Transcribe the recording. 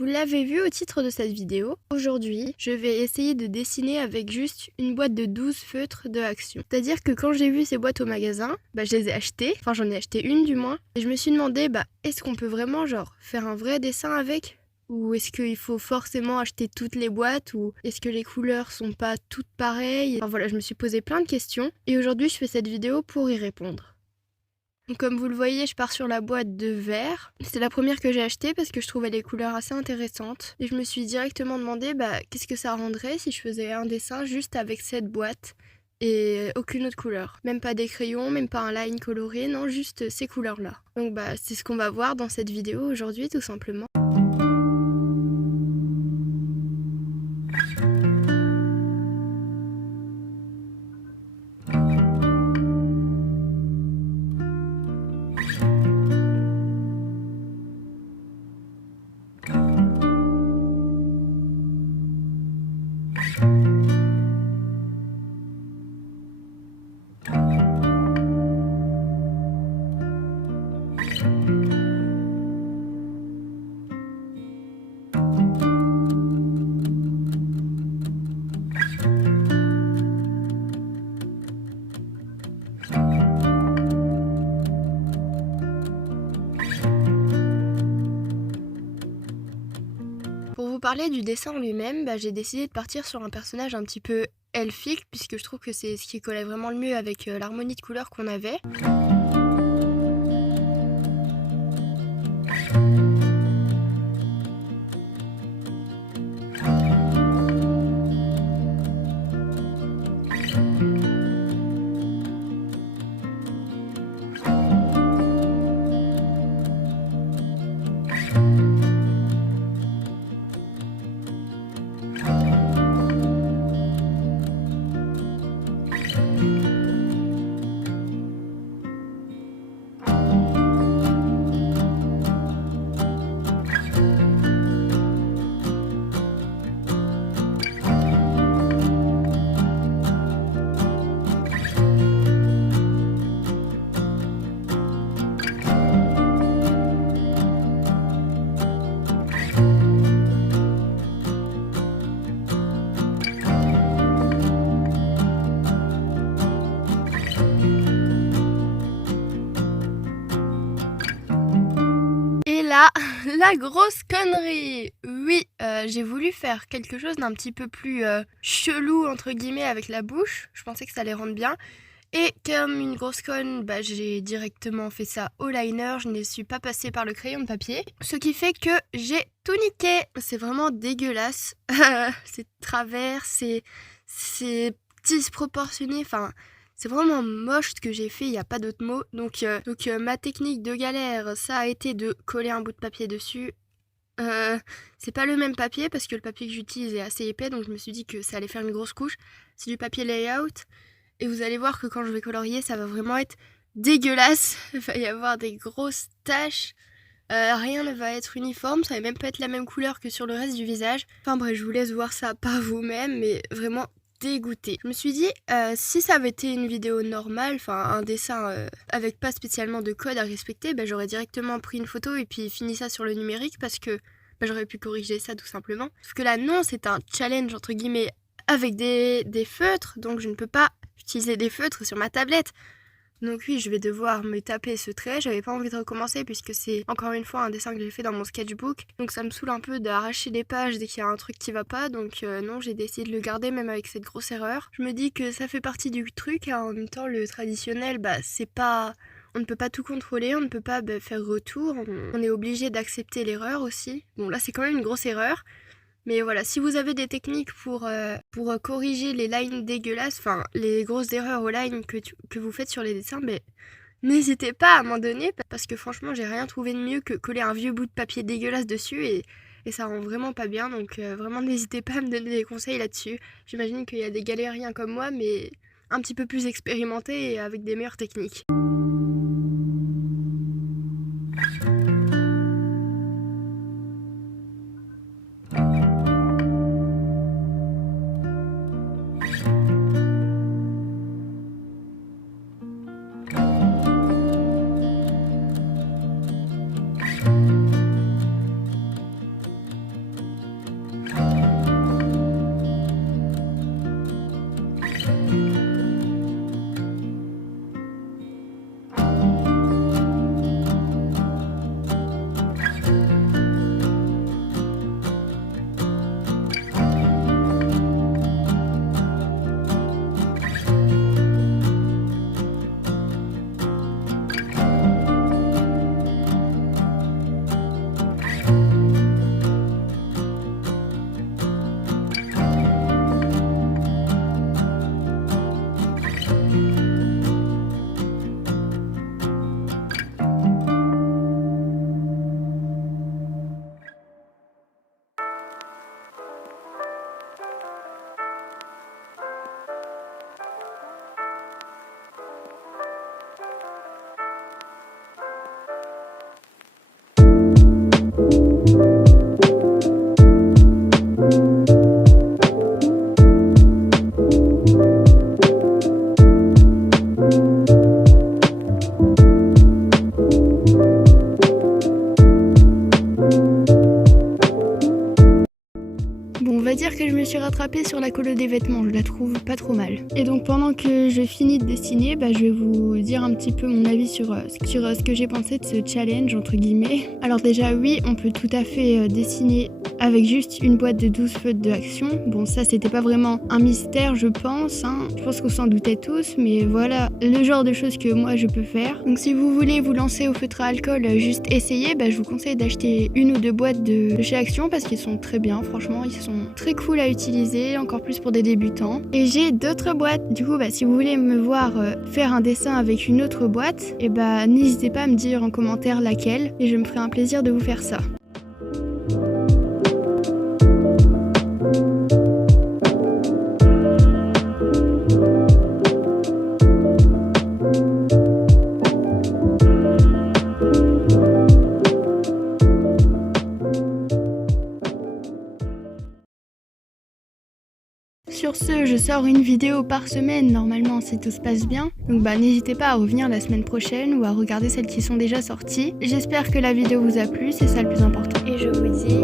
Vous l'avez vu au titre de cette vidéo, aujourd'hui, je vais essayer de dessiner avec juste une boîte de 12 feutres de Action. C'est-à-dire que quand j'ai vu ces boîtes au magasin, je les ai achetées, enfin j'en ai acheté une du moins, et je me suis demandé, est-ce qu'on peut vraiment faire un vrai dessin avec ? Ou est-ce qu'il faut forcément acheter toutes les boîtes? Ou est-ce que les couleurs sont pas toutes pareilles? Enfin voilà, je me suis posé plein de questions, et aujourd'hui je fais cette vidéo pour y répondre. Donc, comme vous le voyez, je pars sur la boîte de verre. C'est la première que j'ai achetée parce que je trouvais les couleurs assez intéressantes. Et je me suis directement demandé qu'est-ce que ça rendrait si je faisais un dessin juste avec cette boîte et aucune autre couleur. Même pas des crayons, même pas un line coloré, non, juste ces couleurs-là. Donc c'est ce qu'on va voir dans cette vidéo aujourd'hui tout simplement. Pour vous parler du dessin en lui-même, j'ai décidé de partir sur un personnage un petit peu elfique, puisque je trouve que c'est ce qui collait vraiment le mieux avec l'harmonie de couleurs qu'on avait. Et là, la grosse connerie. Oui, j'ai voulu faire quelque chose d'un petit peu plus chelou entre guillemets avec la bouche. Je pensais que ça allait rendre bien. Et comme une grosse conne, j'ai directement fait ça au liner. Je ne suis pas passée par le crayon de papier. Ce qui fait que j'ai tout niqué. C'est vraiment dégueulasse. C'est travers, c'est disproportionné. Enfin, c'est vraiment moche ce que j'ai fait, il n'y a pas d'autre mot. Donc ma technique de galère, ça a été de coller un bout de papier dessus. C'est pas le même papier parce que le papier que j'utilise est assez épais, donc je me suis dit que ça allait faire une grosse couche. C'est du papier layout. Et vous allez voir que quand je vais colorier, ça va vraiment être dégueulasse. Il va y avoir des grosses taches. Rien ne va être uniforme, ça va même pas être la même couleur que sur le reste du visage. Enfin bref, je vous laisse voir ça par vous-même, mais vraiment dégoûtée. Je me suis dit, si ça avait été une vidéo normale, enfin un dessin avec pas spécialement de code à respecter, j'aurais directement pris une photo et puis fini ça sur le numérique parce que j'aurais pu corriger ça tout simplement. Sauf que là non, c'est un challenge entre guillemets avec des feutres, donc je ne peux pas utiliser des feutres sur ma tablette. Donc oui, je vais devoir me taper ce trait. J'avais pas envie de recommencer puisque c'est encore une fois un dessin que j'ai fait dans mon sketchbook. Donc ça me saoule un peu d'arracher des pages dès qu'il y a un truc qui va pas. Donc non, j'ai décidé de le garder même avec cette grosse erreur. Je me dis que ça fait partie du truc. Et en même temps, le traditionnel, c'est pas... On ne peut pas tout contrôler, on ne peut pas faire retour. On est obligé d'accepter l'erreur aussi. Bon là, c'est quand même une grosse erreur. Mais voilà, si vous avez des techniques pour corriger les lines dégueulasses, enfin les grosses erreurs aux lines que vous faites sur les dessins, n'hésitez pas à m'en donner parce que franchement j'ai rien trouvé de mieux que coller un vieux bout de papier dégueulasse dessus et ça rend vraiment pas bien, donc vraiment n'hésitez pas à me donner des conseils là-dessus. J'imagine qu'il y a des galériens comme moi mais un petit peu plus expérimentés et avec des meilleures techniques. va dire que je me suis rattrapée sur la colo des vêtements, je la trouve pas trop mal. Et donc pendant que je finis de dessiner, je vais vous dire un petit peu mon avis sur ce que j'ai pensé de ce challenge entre guillemets. Alors déjà oui, on peut tout à fait dessiner avec juste une boîte de 12 feutres de action. Bon, ça c'était pas vraiment un mystère, je pense, hein. Je pense qu'on s'en doutait tous, mais voilà le genre de choses que moi je peux faire. Donc si vous voulez vous lancer au feutre à alcool, juste essayer, je vous conseille d'acheter une ou deux boîtes de chez Action parce qu'ils sont très bien, franchement, ils sont très cool à utiliser, encore plus pour des débutants. Et j'ai d'autres boîtes, du coup, si vous voulez me voir faire un dessin avec une autre boîte, n'hésitez pas à me dire en commentaire laquelle, et je me ferai un plaisir de vous faire ça. Sur ce, je sors une vidéo par semaine normalement si tout se passe bien. Donc n'hésitez pas à revenir la semaine prochaine ou à regarder celles qui sont déjà sorties. J'espère que la vidéo vous a plu, c'est ça le plus important. Et je vous dis